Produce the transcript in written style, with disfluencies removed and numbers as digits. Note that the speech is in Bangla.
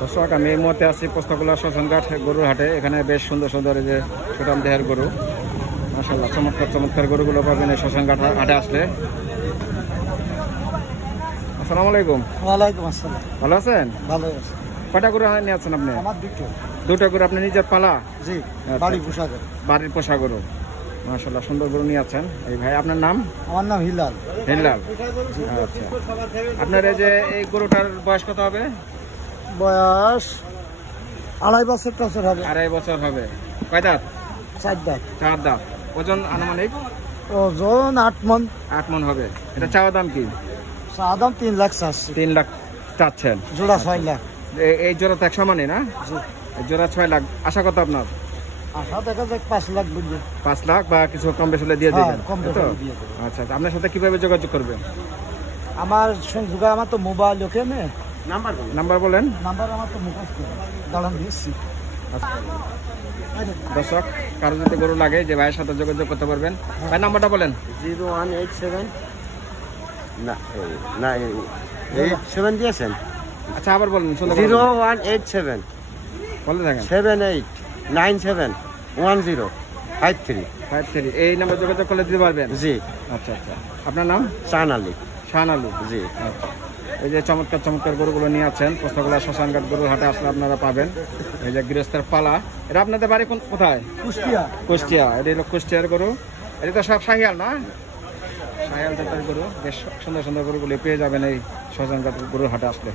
দর্শক আমি এই মুহূর্তে আছি পোস্তগোলা শ্মশানঘাট গরুর হাটে। এখানে বেশ সুন্দর সুন্দর এই যে সুঠাম দেহের গরু, মাশাআল্লাহ চমৎকার চমৎকার গরুগুলো পাবেন এই শ্মশানঘাট হাটে আসলে। আসসালামু আলাইকুম। ওয়ালাইকুম আসসালাম। ভালো আছেন? ভালো আছি। কয়টা গরু নিয়ে আছেন আপনি? আমার দুটো গরু আপনি নিজের পালা? জি, আচ্ছা। বাড়ি পোষা গরু। বাড়ির পোষা গরু, মাশাআল্লাহ সুন্দর গরু নিয়ে আছেন। এই ভাই আপনার নাম? আমার নাম হিলাল। হিলাল, আচ্ছা। আপনার এই যে এই গরুটার বয়স কত হবে? বয়স 2.5 বছর টছর হবে। 2.5 বছর হবে। কয় দাঁত? 4 দাঁত। 4 দাঁত। ওজন আনুমানিক? ওজন 8 মণ। 8 মণ হবে। এটা চাওয়া দাম কি? চাওয়া দাম 3 লাখ চাচ্ছি। 3 লাখ চাচ্ছেন? জোড়া 6 লাখ। এই জোড়া তো এক সমানই না? জি। জোড়া 6 লাখ। আশা কত আপনার? আশা দেখা যাক 5 লাখ বুঝবে। 5 লাখ বা কিছু কম বেশি হলে দিয়ে দেবেন? কম বেশি দিয়ে দেব। আচ্ছা, আপনার সাথে কিভাবে যোগাযোগ করবে? আমার সংযোগ, আমার তো মোবাইল ওখানে। নাম্বার বলেন। নাম্বার আমার তো মুখস্থ, দাঁড়ান দিচ্ছি। দর্শক কারো যদি গরু লাগে যে ভাইয়ের সাথে যোগাযোগ করতে পারবেন। ভাই নাম্বারটা বলেন। 0187 না 87 দিয়েছেন। আচ্ছা আবার বলেন। 0187 বলে থাকেন। 78971053 এই নাম্বার যোগাযোগ করলে দিতে পারবেন? জি। আচ্ছা আচ্ছা। আপনার নাম? শাহান আলী। শাহান আলী, জি। আচ্ছা, এই যে চমৎকার চমৎকার গরুগুলো নিয়ে আছেন পোস্তগোলা শ্মশানঘাট গরুর হাটে আসলে আপনারা পাবেন। এই যে গৃহস্থের পালা। এটা আপনাদের বাড়ি কোথায়? কুষ্টিয়া। কুষ্টিয়া। এটা হলো কুষ্টিয়ার গরু। এটা তো সব শাহিয়াল না? শাহিয়াল জাতের গরু। বেশ সুন্দর সুন্দর গরুগুলি পেয়ে যাবেন এই শ্মশানঘাট গরুর হাটে আসলে।